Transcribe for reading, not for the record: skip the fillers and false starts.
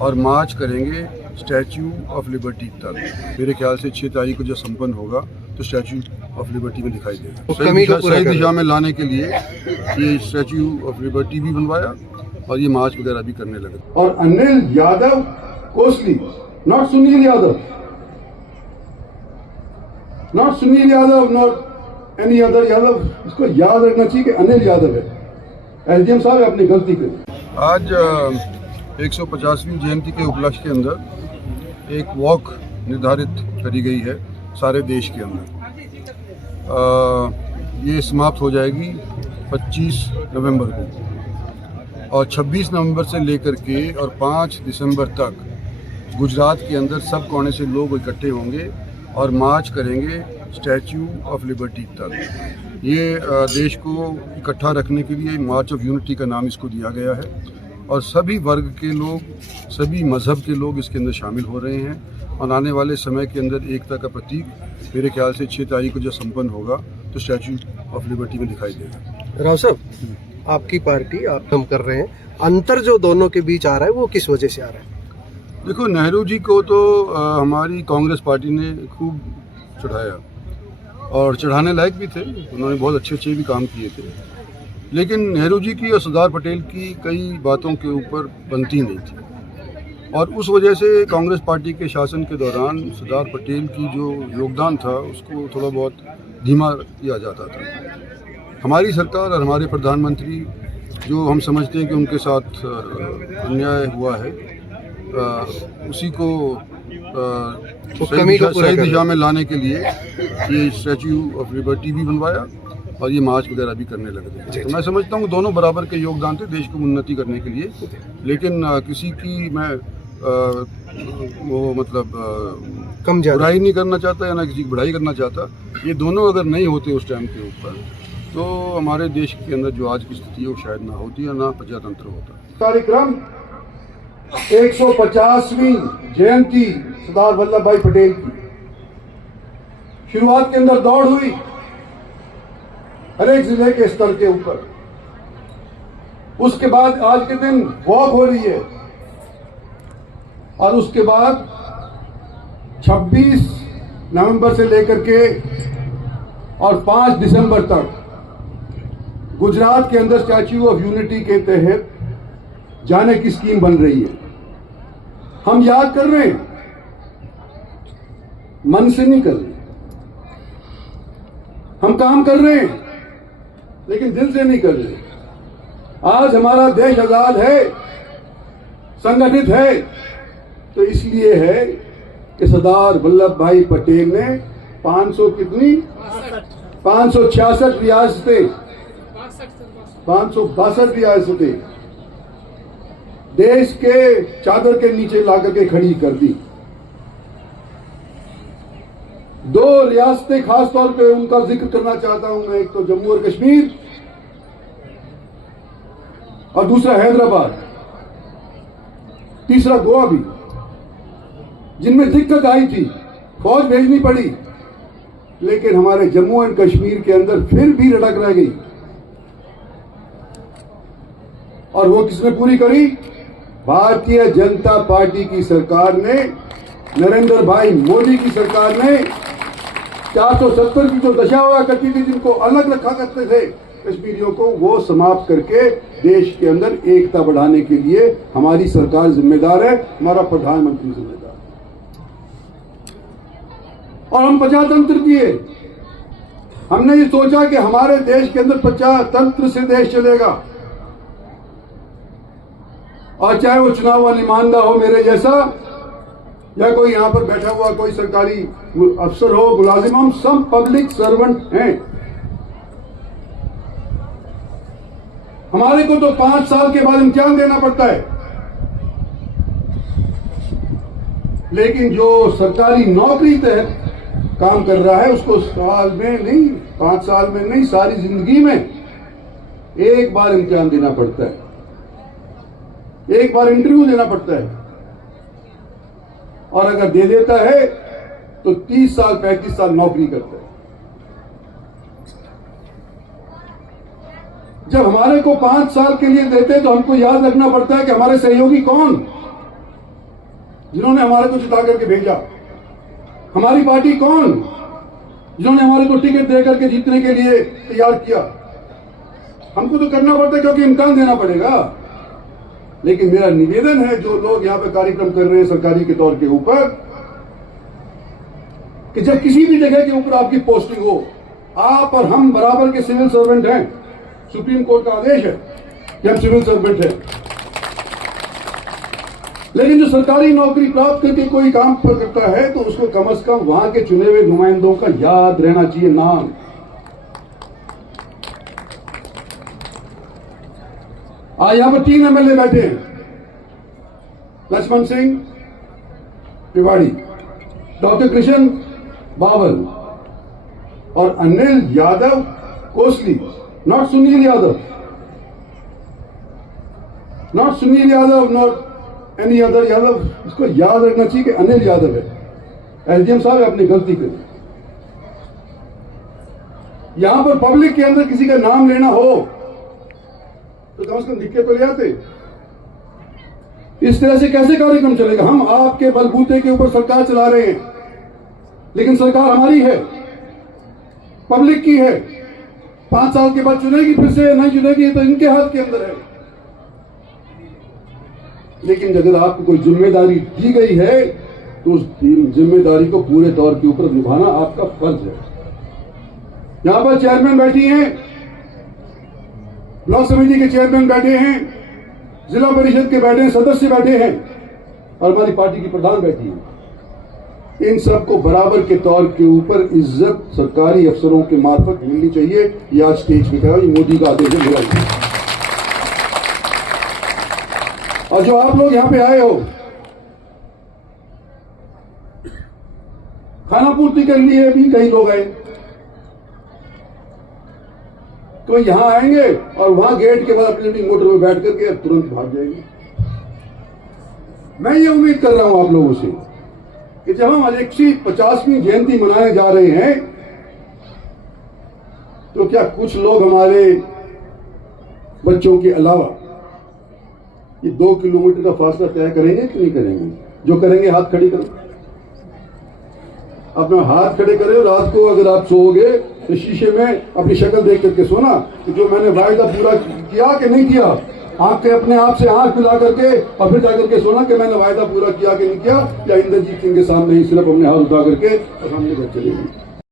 और मार्च करेंगे statue of liberty तक। मेरे ख्याल से 6 तारीख को जब संपन्न होगा तो स्टैचू ऑफ लिबर्टी में दिखाई देगा। सही दिशा में लाने के लिए ये स्टैचू ऑफ लिबर्टी भी बनवाया और ये मार्च वगैरह भी करने लगे। और Anil Yadav Kosli, not Sunil Yadav, not Sunil Yadav, not any other Yadav. इसको याद रखना चाहिए कि अनिल यादव है। एसडीएम साहब अपनी गलती करी। आज 150वीं जयंती के उपलक्ष्य के अंदर एक वॉक निर्धारित करी गई है सारे देश के अंदर। ये समाप्त हो जाएगी 25 नवंबर को और 26 नवंबर से लेकर के और 5 दिसंबर तक गुजरात के अंदर सब कोने से लोग इकट्ठे होंगे और मार्च करेंगे स्टैचू ऑफ लिबर्टी तक। ये देश को इकट्ठा रखने के लिए मार्च ऑफ यूनिटी का नाम इसको दिया गया है और सभी वर्ग के लोग, सभी मज़हब के लोग इसके अंदर शामिल हो रहे हैं और आने वाले समय के अंदर एकता का प्रतीक मेरे ख्याल से 6 तारीख को जब संपन्न होगा तो स्टैचू ऑफ लिबर्टी में दिखाई देगा। राव साहब, आपकी पार्टी आप काम कर रहे हैं, अंतर जो दोनों के बीच आ रहा है वो किस वजह से आ रहा है? देखो, नेहरू जी को तो हमारी कांग्रेस पार्टी ने खूब चढ़ाया और चढ़ाने लायक भी थे, उन्होंने बहुत अच्छे भी काम किए थे, लेकिन नेहरू जी की और सरदार पटेल की कई बातों के ऊपर बनती नहीं थी और उस वजह से कांग्रेस पार्टी के शासन के दौरान सरदार पटेल की जो योगदान था उसको थोड़ा बहुत धीमा किया जाता था। हमारी सरकार और हमारे प्रधानमंत्री, जो हम समझते हैं कि उनके साथ अन्याय हुआ है, उसी को सही दिशा में लाने के लिए ये स्टैचू ऑफ लिबर्टी भी बनवाया और ये मार्च वगैरह भी करने लगे। तो मैं समझता हूँ दोनों बराबर के योगदान थे देश को उन्नति करने के लिए, लेकिन किसी की मैं वो मतलब कम बुराई नहीं करना चाहता या ना किसी की बढ़ाई करना चाहता। ये दोनों अगर नहीं होते उस टाइम के ऊपर तो हमारे देश के अंदर जो आज की स्थिति है वो शायद ना होती या ना प्रजातंत्र होता। कार्यक्रम 150वीं जयंती सरदार वल्लभ भाई पटेल की शुरुआत के अंदर दौड़ हुई हर एक जिले के स्तर के ऊपर। उसके बाद आज के दिन वॉक हो रही है और उसके बाद 26 नवंबर से लेकर के और 5 दिसंबर तक गुजरात के अंदर स्टैच्यू ऑफ यूनिटी के तहत जाने की स्कीम बन रही है। हम याद कर रहे हैं, मन से नहीं कर रहे, हम काम कर रहे हैं लेकिन दिल से नहीं कर रहे। आज हमारा देश आजाद है, संगठित है, तो इसलिए है कि सरदार वल्लभ भाई पटेल ने 566 रियासतें, 562 रियासतें देश के चादर के नीचे लाकर के खड़ी कर दी। 2 रियासतें खास तौर पे उनका जिक्र करना चाहता हूं मैं, एक तो जम्मू और कश्मीर और दूसरा हैदराबाद, तीसरा गोवा भी, जिनमें दिक्कत आई थी, फौज भेजनी पड़ी, लेकिन हमारे जम्मू एंड कश्मीर के अंदर फिर भी रटक रह गई। और वो किसने पूरी करी? भारतीय जनता पार्टी की सरकार ने, नरेंद्र भाई मोदी की सरकार ने 470 की जो दशा हुआ करती थी, जिनको अलग रखा करते थे कश्मीरियों को, वो समाप्त करके देश के अंदर एकता बढ़ाने के लिए हमारी सरकार जिम्मेदार है, हमारा प्रधानमंत्री जिम्मेदार है। और हम प्रजातंत्र किए, हमने ये सोचा कि हमारे देश के अंदर प्रजातंत्र से देश चलेगा और चाहे वो चुनाव वाली ईमानदा हो मेरे जैसा या कोई यहां पर बैठा हुआ कोई सरकारी अफसर हो, मुलाजिम, हम सब पब्लिक सर्वेंट हैं। हमारे को तो 5 साल के बाद इम्तिहान देना पड़ता है, लेकिन जो सरकारी नौकरी तहत काम कर रहा है उसको साल में नहीं, 5 साल में नहीं, सारी जिंदगी में एक बार इम्तिहान देना पड़ता है, एक बार इंटरव्यू देना पड़ता है। और अगर दे देता है तो 30 साल 35 साल नौकरी करता है। जब हमारे को 5 साल के लिए देते तो हमको याद रखना पड़ता है कि हमारे सहयोगी कौन, जिन्होंने हमारे को जिता करके भेजा? हमारी पार्टी कौन, जिन्होंने हमारे को टिकट दे करके जीतने के लिए तैयार किया? हमको तो करना पड़ता है क्योंकि इम्तिहान देना पड़ेगा। लेकिन मेरा निवेदन है, जो लोग यहाँ पे कार्यक्रम कर रहे हैं सरकारी के तौर के ऊपर, कि जब किसी भी जगह के ऊपर आपकी पोस्टिंग हो, आप और हम बराबर के सिविल सर्वेंट हैं। सुप्रीम कोर्ट का आदेश है कि हम सिविल सर्वेंट हैं। लेकिन जो सरकारी नौकरी प्राप्त करके कोई काम करता है तो उसको कम से कम वहां के चुने हुए नुमाइंदों का याद रहना चाहिए नाम। आज यहां पर 3 एमएलए बैठे हैं, लक्ष्मण सिंह तिवारी, डॉक्टर कृष्ण बावल और Anil Yadav Kosli, not Sunil Yadav, not any other Yadav. इसको याद रखना चाहिए कि अनिल यादव है। एसडीएम साहब अपनी गलती करी। यहां पर पब्लिक के अंदर किसी का नाम लेना हो तो कम से कम लिख के तो ले आते। इस तरह से कैसे कार्यक्रम चलेगा? हम आपके बलबूते के ऊपर सरकार चला रहे हैं, लेकिन सरकार हमारी है, पब्लिक की है। 5 साल के बाद चुनेगी, फिर से नहीं चुनेगी तो इनके हाथ के अंदर है। लेकिन अगर आपको कोई जिम्मेदारी दी गई है तो उस जिम्मेदारी को पूरे तौर के ऊपर निभाना आपका फर्ज है। यहां पर चेयरमैन बैठी हैं, ब्लॉक समिति के चेयरमैन बैठे हैं, जिला परिषद के बैठे हैं, सदस्य बैठे हैं और हमारी पार्टी की प्रधान बैठी है। इन सबको बराबर के तौर के ऊपर इज्जत सरकारी अफसरों के मार्फत मिलनी चाहिए। ये आज स्टेज पे कहा, ये मोदी का आदेश है मेरा। और जो आप लोग यहां पे आए हो खाना पूर्ति के लिए भी कई लोग आए, तो यहां आएंगे और वहां गेट के बाद अपनी मोटर में बैठ करके तुरंत भाग जाएंगे। मैं ये उम्मीद कर रहा हूं आप लोगों से कि जब हम 150वीं जयंती मनाने जा रहे हैं तो क्या कुछ लोग हमारे बच्चों के अलावा ये 2 किलोमीटर का फासला तय करेंगे कि नहीं करेंगे? जो करेंगे हाथ खड़े करो, अपना हाथ खड़े करें। रात को अगर आप सोओगे तो शीशे में अपनी शक्ल देख करके सोना कि जो मैंने वायदा पूरा किया कि नहीं किया। आंख के अपने आप से आंख मिला करके और फिर जाकर के सोना कि मैंने वायदा पूरा किया कि नहीं किया, या इंद्रजीत सिंह के सामने ही सिर्फ अपने हाथ उठा करके और सामने घर चले गए।